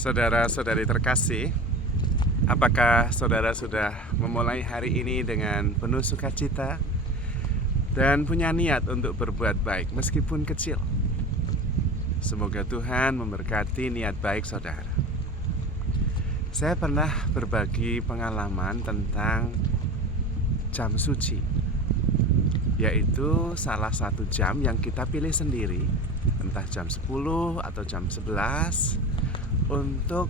Saudara-saudari terkasih, apakah saudara sudah memulai hari ini dengan penuh sukacita dan punya niat untuk berbuat baik meskipun kecil? Semoga Tuhan memberkati niat baik saudara. Saya pernah berbagi pengalaman tentang jam suci, yaitu salah satu jam yang kita pilih sendiri, entah jam 10 atau jam 11, untuk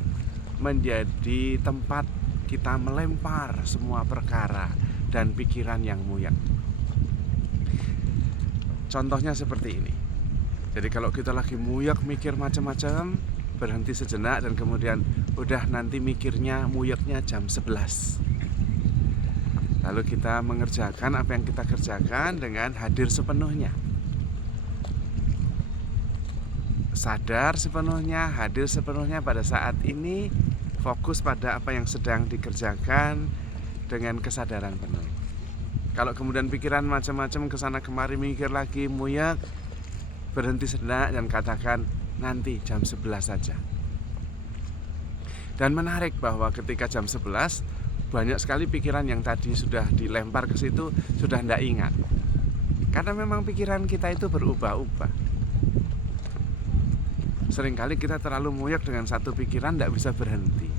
menjadi tempat kita melempar semua perkara dan pikiran yang muyak. Contohnya seperti ini. Jadi kalau kita lagi muyak mikir macam-macam, berhenti sejenak dan kemudian udah nanti mikirnya muyaknya jam 11. Lalu kita mengerjakan apa yang kita kerjakan dengan hadir sepenuhnya. Sadar sepenuhnya, hadir sepenuhnya pada saat ini, fokus pada apa yang sedang dikerjakan dengan kesadaran penuh. Kalau kemudian pikiran macam-macam kesana kemari mikir lagi muyak, berhenti sejenak dan katakan nanti jam 11 saja. Dan menarik bahwa ketika jam 11 banyak sekali pikiran yang tadi sudah dilempar ke situ sudah tidak ingat. Karena memang pikiran kita itu berubah-ubah. Seringkali kita terlalu muyak dengan satu pikiran tidak bisa berhenti.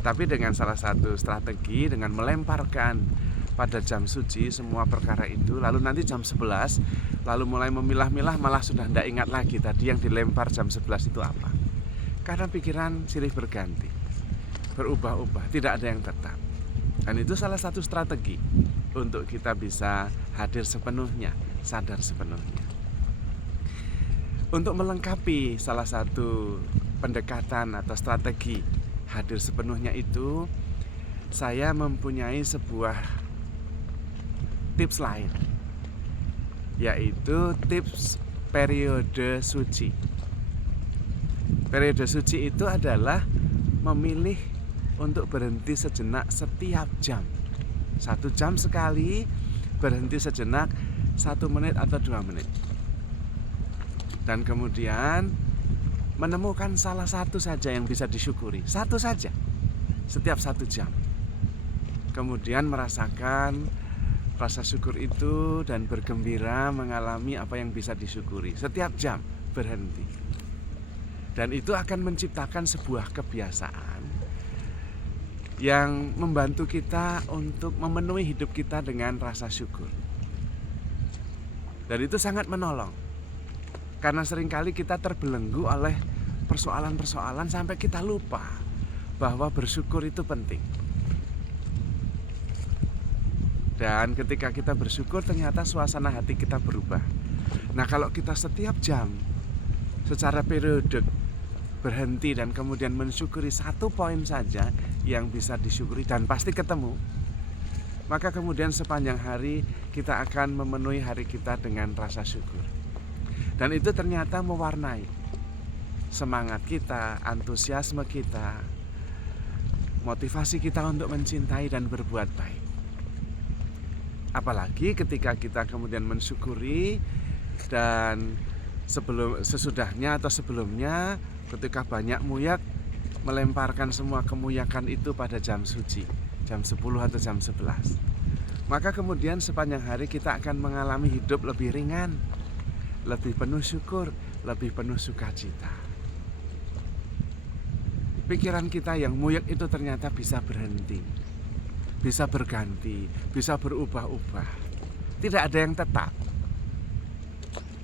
Tapi dengan salah satu strategi, dengan melemparkan pada jam suci semua perkara itu, lalu nanti jam 11, lalu mulai memilah-milah malah sudah tidak ingat lagi tadi yang dilempar jam 11 itu apa. Karena pikiran silih berganti, berubah-ubah, tidak ada yang tetap. Dan itu salah satu strategi untuk kita bisa hadir sepenuhnya, sadar sepenuhnya. Untuk melengkapi salah satu pendekatan atau strategi hadir sepenuhnya itu, saya mempunyai sebuah tips lain, yaitu tips periode suci. Periode suci itu adalah memilih untuk berhenti sejenak setiap jam. 1 jam sekali, berhenti sejenak 1 menit atau 2 menit. Dan kemudian menemukan salah satu saja yang bisa disyukuri, satu saja, setiap 1 jam. Kemudian merasakan rasa syukur itu dan bergembira mengalami apa yang bisa disyukuri. Setiap jam berhenti. Dan itu akan menciptakan sebuah kebiasaan yang membantu kita untuk memenuhi hidup kita dengan rasa syukur. Dan itu sangat menolong. Karena seringkali kita terbelenggu oleh persoalan-persoalan sampai kita lupa bahwa bersyukur itu penting. Dan ketika kita bersyukur ternyata suasana hati kita berubah. Nah kalau kita setiap jam secara periodik berhenti dan kemudian mensyukuri 1 poin saja yang bisa disyukuri dan pasti ketemu, maka kemudian sepanjang hari kita akan memenuhi hari kita dengan rasa syukur. Dan itu ternyata mewarnai semangat kita, antusiasme kita, motivasi kita untuk mencintai dan berbuat baik. Apalagi ketika kita kemudian mensyukuri dan sesudahnya atau sebelumnya ketika banyak muyak, melemparkan semua kemuyakan itu pada jam suci, jam 10 atau jam 11. Maka kemudian sepanjang hari kita akan mengalami hidup lebih ringan, lebih penuh syukur, lebih penuh sukacita. Pikiran kita yang muyak itu ternyata bisa berhenti, bisa berganti, bisa berubah-ubah. Tidak ada yang tetap.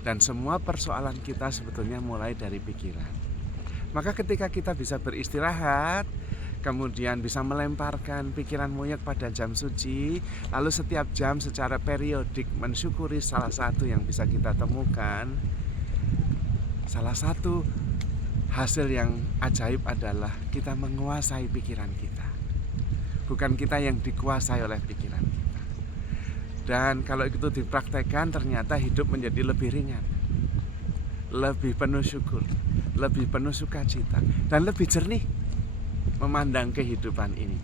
Dan semua persoalan kita sebetulnya mulai dari pikiran. Maka ketika kita bisa beristirahat, kemudian bisa melemparkan pikiran muyak pada jam suci, lalu setiap jam secara periodik mensyukuri salah satu yang bisa kita temukan. Salah satu hasil yang ajaib adalah kita menguasai pikiran kita, bukan kita yang dikuasai oleh pikiran kita. Dan kalau itu dipraktekkan ternyata hidup menjadi lebih ringan, lebih penuh syukur, lebih penuh sukacita, dan lebih jernih memandang kehidupan ini.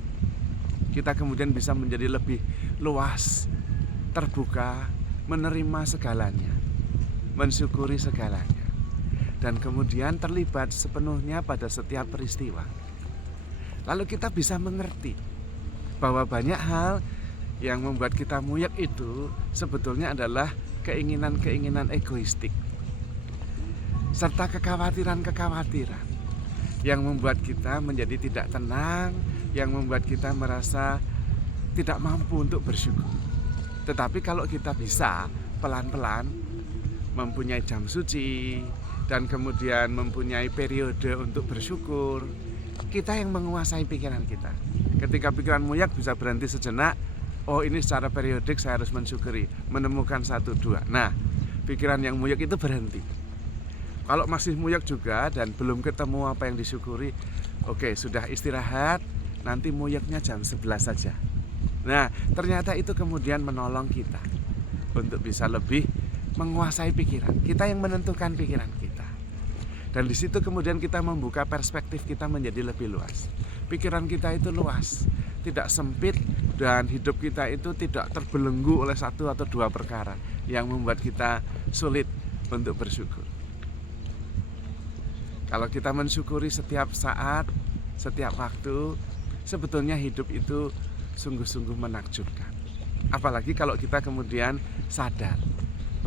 Kita kemudian bisa menjadi lebih luas, terbuka, menerima segalanya, mensyukuri segalanya. dan kemudian terlibat sepenuhnya pada setiap peristiwa. Lalu kita bisa mengerti bahwa banyak hal yang membuat kita muyak itu sebetulnya adalah keinginan-keinginan egoistik serta kekhawatiran-kekhawatiran yang membuat kita menjadi tidak tenang, yang membuat kita merasa tidak mampu untuk bersyukur. Tetapi kalau kita bisa pelan-pelan mempunyai jam suci dan kemudian mempunyai periode untuk bersyukur, kita yang menguasai pikiran kita. Ketika pikiran muyak bisa berhenti sejenak, oh ini secara periodik saya harus mensyukuri, menemukan 1, 2. Nah, pikiran yang muyak itu berhenti. Kalau masih muyak juga dan belum ketemu apa yang disyukuri, oke, sudah istirahat, nanti muyaknya jam 11 saja. Nah, ternyata itu kemudian menolong kita untuk bisa lebih menguasai pikiran. Kita yang menentukan pikiran kita. Dan di situ kemudian kita membuka perspektif kita menjadi lebih luas. Pikiran kita itu luas, tidak sempit, dan hidup kita itu tidak terbelenggu oleh 1 atau 2 perkara yang membuat kita sulit untuk bersyukur. Kalau kita mensyukuri setiap saat, setiap waktu, sebetulnya hidup itu sungguh-sungguh menakjubkan. Apalagi kalau kita kemudian sadar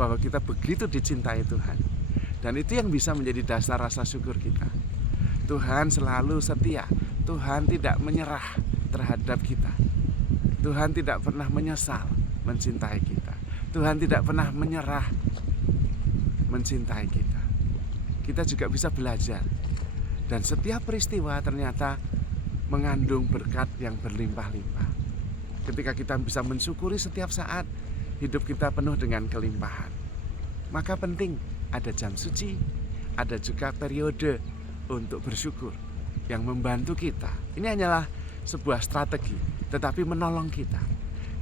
bahwa kita begitu dicintai Tuhan. Dan itu yang bisa menjadi dasar rasa syukur kita. Tuhan selalu setia, Tuhan tidak menyerah terhadap kita. Tuhan tidak pernah menyesal mencintai kita. Tuhan tidak pernah menyerah mencintai kita. Kita juga bisa belajar. Dan setiap peristiwa ternyata mengandung berkat yang berlimpah-limpah. Ketika kita bisa mensyukuri setiap saat, hidup kita penuh dengan kelimpahan. Maka penting ada jam suci, ada juga periode untuk bersyukur yang membantu kita. Ini hanyalah sebuah strategi, tetapi menolong kita.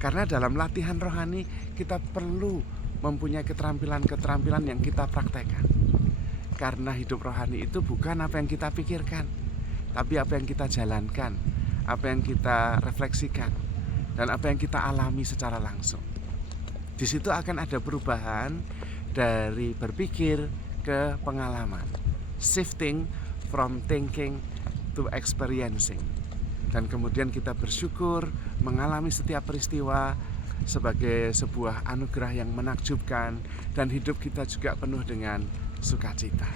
Karena dalam latihan rohani kita perlu mempunyai keterampilan-keterampilan yang kita praktekkan. Karena hidup rohani itu bukan apa yang kita pikirkan, tapi apa yang kita jalankan, apa yang kita refleksikan, dan apa yang kita alami secara langsung. Di situ akan ada perubahan dari berpikir ke pengalaman, shifting from thinking to experiencing. Dan kemudian kita bersyukur mengalami setiap peristiwa sebagai sebuah anugerah yang menakjubkan, dan hidup kita juga penuh dengan sukacita.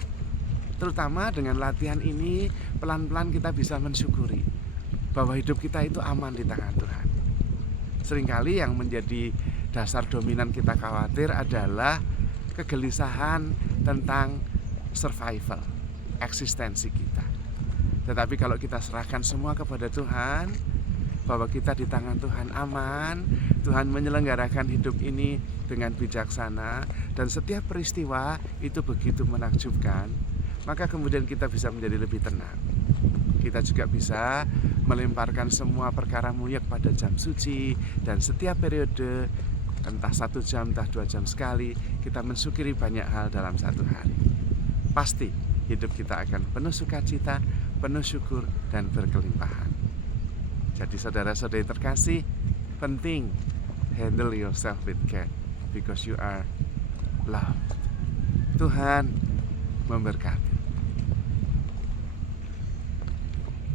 Terutama dengan latihan ini, pelan-pelan kita bisa mensyukuri bahwa hidup kita itu aman di tangan Tuhan. Seringkali yang menjadi dasar dominan kita khawatir adalah kegelisahan tentang survival, eksistensi kita. Tetapi kalau kita serahkan semua kepada Tuhan, bahwa kita di tangan Tuhan aman, Tuhan menyelenggarakan hidup ini dengan bijaksana, dan setiap peristiwa itu begitu menakjubkan, maka kemudian kita bisa menjadi lebih tenang. Kita juga bisa melemparkan semua perkara muyak pada jam suci, dan setiap periode, entah 1 jam, entah 2 jam sekali, kita mensyukuri banyak hal dalam 1 hari. Pasti hidup kita akan penuh sukacita, penuh syukur, dan berkelimpahan. Jadi saudara-saudari terkasih, penting handle yourself with care because you are loved. Tuhan memberkati.